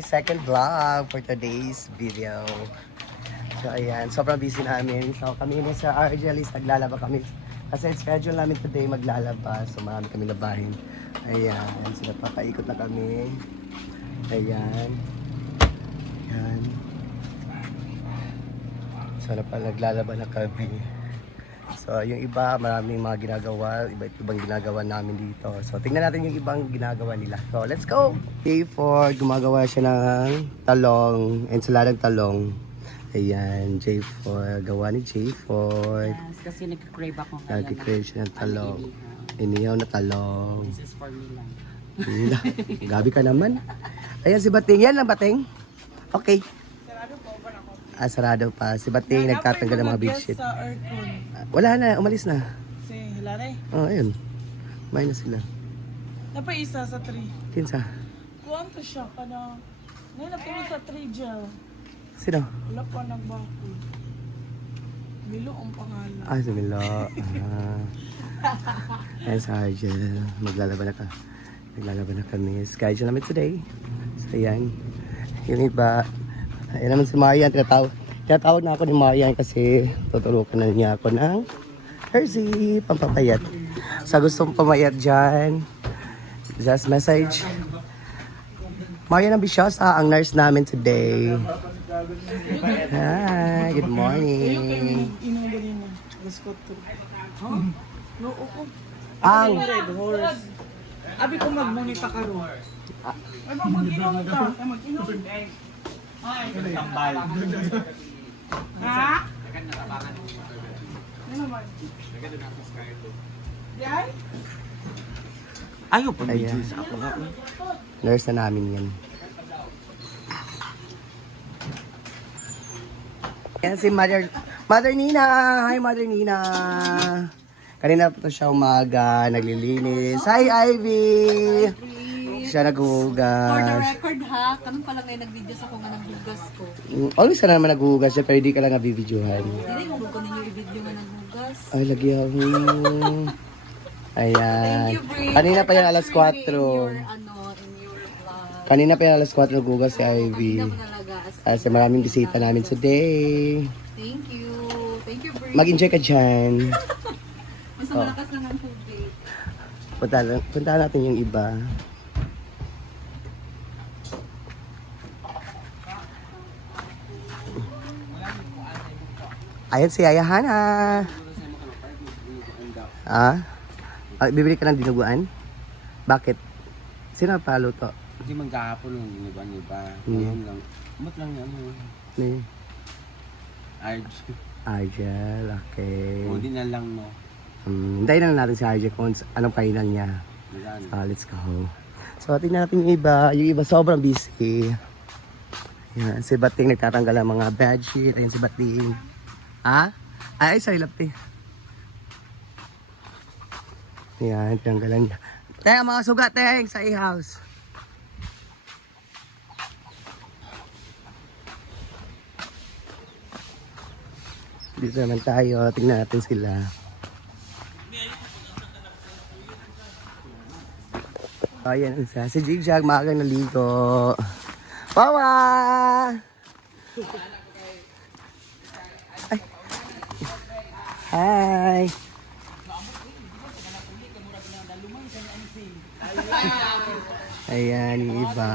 my second vlog for today's video. So ayan, sobrang busy namin. So kami mo sa Argelis, naglalaba kami. Kasi schedule namin today maglalaba. So marami kami labahin. Ayan, so napapaikot na kami. Ayan. Ayan. So naglalaba na kami. So yung iba, maraming mga ginagawa, iba-ibang ginagawa namin dito. So tingnan natin yung ibang ginagawa nila. So let's go! J4, gumagawa siya ng talong, ensaladang talong. Ayan, J4, gawa ni J4. Yes, kasi nag-crave ako ngayon. Nag-crave siya ng talong. Inihaw na talong. This is for me lang. Gabi ka naman. Ayan si Bating, yan lang Bating. Okay. Sarado pa. Si Bating nagtatanggal ng mga bedsheet. Wala na, umalis na. Si Hilary? Oh, ayun. May na sila. Napaisa sa 3. Kinsa? Kuwan to siya ka na. Ngayon napili sa 3 gel. Sino? Wala pa nagbako. Milo ang pangalan. Ah, si Milo. Ayan sa Argel. Naglalaban na kami. Schedule namin today. So, ayan. Yung iba. Ayan naman si Marian. Tinatawag na ako ni Marian kasi tuturukan na niya ako ng Hershey pampapayat. Sa gustong pamayat dyan, just message. Marian Ambisyosa, ang nurse namin today. Hi, good morning. Inong ganin mo. Gusto to. Huh? No, ako. Ang Red horse. Abi ko magmonita ka ro. Ay, mag-inom ka. Ay, mag-inom. Ay, tambal. Ha? Ano naman? Di ay? Ayaw pa Ayan. sa ako nga. Nurse na namin yan. Yan si Mother Nina! Hi Mother Nina! Kanina pa siya umaga, naglilinis. Hi Ivy! Siya For the naghuhugas. record ha, kanong pala ngayon nag-video sa kung anong hugas ko. Always ka naman naghuhugas siya, pero hindi ka lang nabibidyohan. Hindi ko ko ninyo i-video nga naghugas. Ay, lagyan mo. Ayan. Thank you, Brie. Kanina pa yan alas 4. In your vlog. Kanina pa yan alas 4 naghuhugas si Ivy. Kanina mo talaga. Kasi maraming bisita namin today. Thank you. Thank you, Brie. Mag-enjoy ka dyan. Mas malakas lang ang tubig. Punta natin yung iba. Ayan si Yaya Hana. Ah? Bibili ka ng dinuguan? Bakit? Sino ang paluto? Hindi man kahapon yung iniba-niba. Mm. Ngayon lang. Umot lang yan. Ni Arj. Argel, okay. O, di na lang, no. Hintayin na lang natin si Argel kung anong kainan niya. Magano. Let's go. So, tingnan natin yung iba. Yung iba sobrang busy. Yan, si Bating nagtatanggal ng mga bedsheet. Ayan si Bating. Ha? Ay, sorry, lapte. Yan, tinanggalan niya. Teng, mga sugat, Teng, sa e-house. Dito naman tayo. Tingnan natin sila. Ayan, isa. Si Jigjag, maagang naligo. Pawa! Ay. Hi! Ayan, yung iba.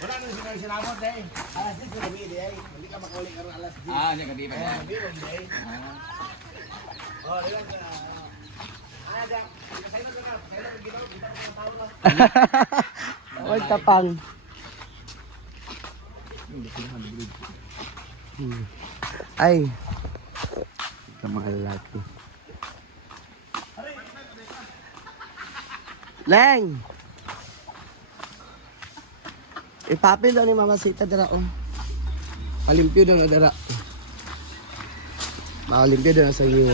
Wala nang sinamot dahil. Alas 10 na gabi dahil. Hindi ka makaulit karon alas 10. Ah, hindi ka di ba? Gabi mo dahil. Oh, diyan ka. Ada. Kasay na ka. Kasay na ginaw. Kita ko ng tao lang. Huwag tapang. Ay. Ito mga lalaki. Leng! Ipapil daw ni Mama Sita dara oh. Kalimpyo daw na dara. Makalimpyo daw na sa iyo.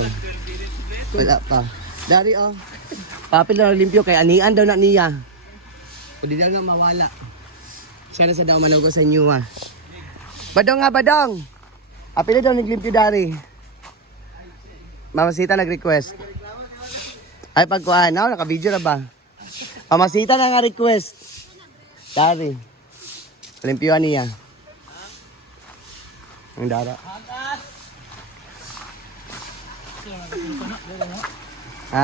Wala pa. Dari oh. Papil daw na limpyo kay anian daw na niya. Pwede daw nga mawala. Siya na sa daw manugo sa inyo ah. Badong nga badong. Apil daw naglimpyo dari. Mamasita nag-request. Ay, pagkuhan. Naka-video na ba? Mamasita na nga request. Dari. Kalimpiyuan niya. Ang dara.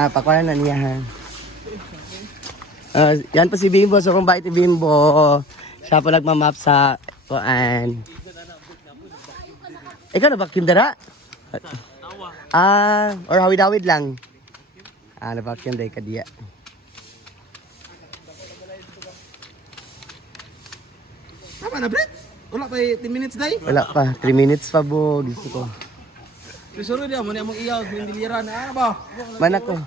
Pakuhan na niya. Yan po si Bimbo. So kung bakit si Bimbo, siya po nagmamap sa kuan. Ikaw na vacuum dara? Or hawid-hawid lang. Na-vacuum day ka diya. Tama na, Brett. Wala pa 10 minutes day. Wala pa. 3 minutes pa po. Gusto ko. Susuro dia mo mong iyaw ng diliran. Ano ba? Man ako.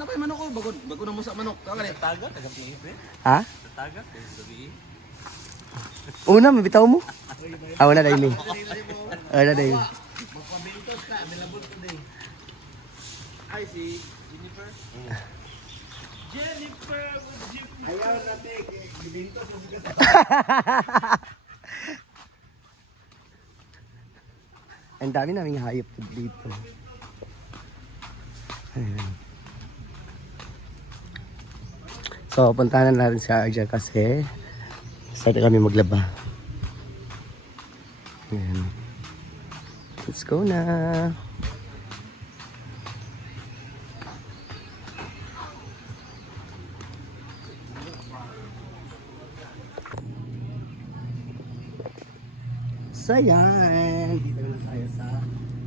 Napay manok ko. Bago na mo sa manok. Kakalit. Tagat. Ha? Una, mabitaw mo? Wala na ini. Wala na ini. Magpabintos ka. Milabot ko day. Ay, si Jennifer. Jennifer. Ayaw natin. Gibintos mo siya sa Ang dami naming hayop dito. Ayan. So, puntahan na natin si Arja kasi start kami maglaba. Ayan. Let's go na. So, yan. Dito na tayo sa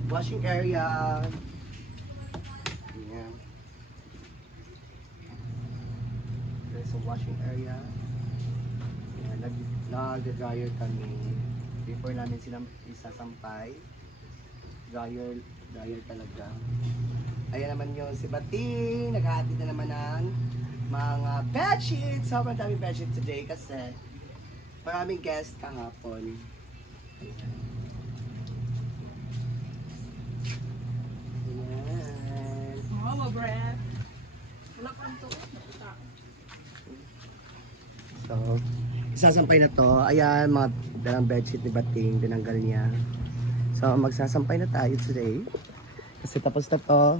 washing area. Ayan. There's a washing area. Ayan, nag-dryer kami. Before namin silang isasampay. Dryer talaga. Ayan naman yung si Bating. Naghahatid na naman ng mga bedsheets. Sobrang daming bedsheets today kasi maraming guest kahapon. Ayan. Mama, Brad. Wala pa ito. So, isasampay na to. Ayan, mga dalang bedsheet ni Bating, tinanggal niya. So, magsasampay na tayo today. Kasi tapos na to.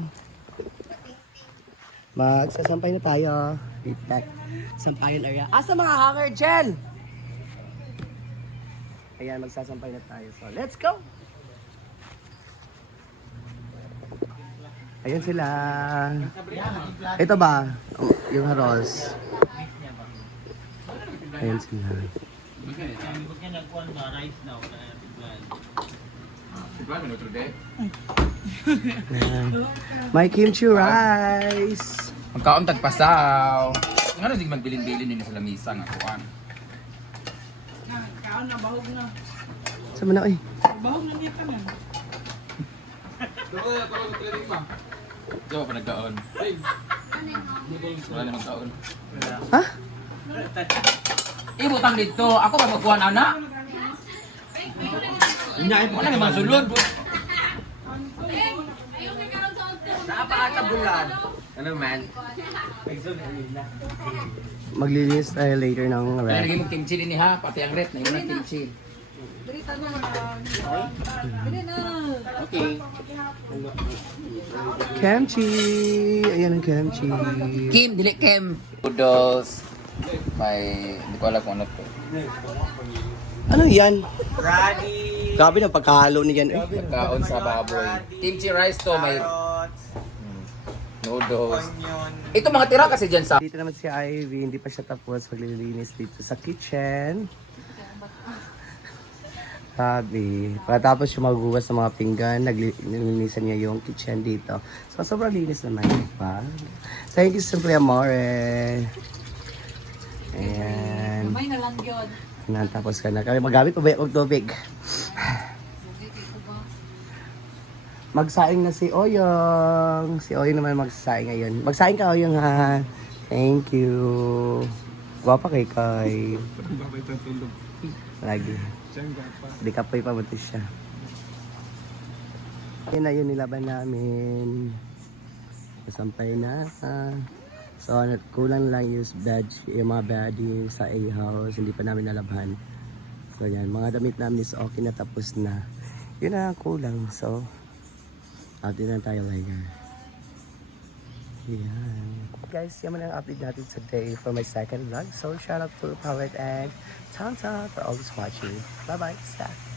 Magsasampay na tayo. Repack. Sampayan area. Asa mga hanger, Jen? Ayan, magsasampay na tayo. So, let's go! Ayan sila. Ito ba? Yung haros. Ayan sila. Ayan. My kimchi rice. Magkaon tagpasaw. Nga na sig magbilin-bilin din sa lamisa nga kuan. Kaon na, bahog na. Saan mo na, oy? Bahog na niya ka na. Di ba pa nagkaon? Wala na magkaon. Ha? Ibutang dito. Ako ba magkuhan ana? Wala naman sulod. Ano man? Maglilinis tayo later ng Kaya rep. lagi mong kimchi din ha. Pati ang rep na yun ang kimchi. Dali na. Dali na. Okay. Kimchi! Ayan ang kimchi. Kim, dili Kim. Noodles. May, hindi ko alam kung ano to. Ano yan? Rani. Grabe na pagkahalo niyan. Eh. Pagkaon sa baboy. Kimchi rice to, may noodles. Ito mga tira kasi dyan sa... Dito naman si Ivy, hindi pa siya tapos maglilinis dito sa kitchen. Sabi, pagkatapos siya maghugas ng mga pinggan, nilinisan niya yung kitchen dito. So, sobrang linis naman. Pa. Thank you, Simple Amore. Ayan. May na lang yun. Natapos ka na. Kaya magamit pa ba yung tubig? Magsaing na si Oyong. Si Oyong naman magsasaing ngayon. Magsaing ka, Oyong, ha? Thank you. Gwapa kay Kay. Lagi. Di kapoy pa buti siya. Yan na yun nilaban namin. Kasampay na. So, kulang lang yung badge, yung mga baddie sa A-house. Hindi pa namin nalabhan. So, So yan, mga damit namin is okay na, tapos na. Yun na ang kulang. So, atin na tayo later. Yan. Guys, yan man ang update natin today for my second vlog. So, shout out to Powered and Tanta for always watching. Bye-bye. Stop.